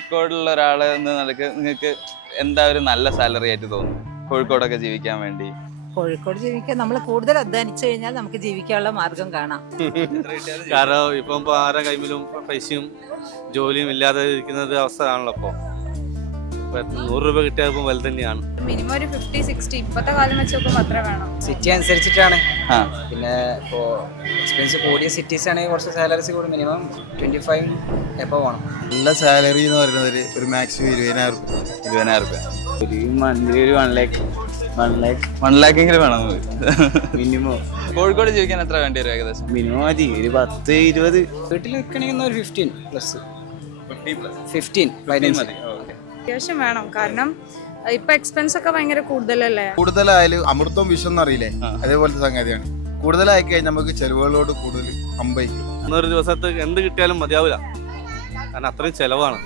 കോഴിക്കോടുള്ള ഒരാള് എന്ന നിലക്ക് നിങ്ങൾക്ക് എന്താ ഒരു നല്ല സാലറി ആയിട്ട് തോന്നുന്നു കോഴിക്കോടൊക്കെ ജീവിക്കാൻ വേണ്ടി? കോഴിക്കോട് ജീവിക്കാൻ നമ്മൾ കൂടുതൽ അധ്വാനിച്ചു കഴിഞ്ഞാൽ നമുക്ക് ജീവിക്കാനുള്ള മാർഗം കാണാം. കാരണം ഇപ്പം ആരുടെ കൈമിലും പൈസയും ജോലിയും ഇല്ലാതെ ഇരിക്കുന്നത് അവസ്ഥ ആണല്ലോ. അപ്പോൾ 100 രൂപ കിട്ടിയാൽ ഇപ്പം വലുത് തന്നെയാണ്. മിനിമം ഒരു 50-60 ഇപ്പോഴത്തെ കാലം വെച്ച് നോക്കുമ്പോൾ അത്ര വേണം. സിറ്റി അനുസരിച്ചിട്ടാണ്. പിന്നെ ഇപ്പോൾ എക്സ്പെൻസ് കൂടിയ സിറ്റീസ് ആണെങ്കിൽ കുറച്ച് സാലറീസ് കൂടും. മിനിമം 25 എപ്പോൾ വേണം. നല്ല സാലറി എന്ന് പറയുന്നത് ഒരു മാക്സിമം 20,000 രൂപ. ഒരു മന്ത്ലി ഒരു 1 lakh 1 ലാക്കെങ്കിലും വേണം മിനിമം. കോഴിക്കോട് ജീവിക്കാൻ എത്ര വേണ്ടി വരും ഏകദേശം? മിനിമം മതി ഒരു 10-20. വീട്ടിൽ നിൽക്കണമെങ്കിൽ ഒരു 15 അത്യാവശ്യം വേണം, കാരണം ഇപ്പൊ എക്സ്പെൻസ് ഒക്കെ ഭയങ്കര കൂടുതലല്ലേ. കൂടുതലായാലും അമൃതം വിഷം എന്നറിയില്ലേ, അതേപോലത്തെ സംഗതിയാണ്. കൂടുതലായി കഴിഞ്ഞാൽ നമുക്ക് ചെലവുകളോട് കൂടുതൽ അമ്പയിക്കും. അന്നൊരു ദിവസത്ത് എന്ത് കിട്ടിയാലും മതിയാവില്ല, കാരണം അത്രയും ചെലവാണ്.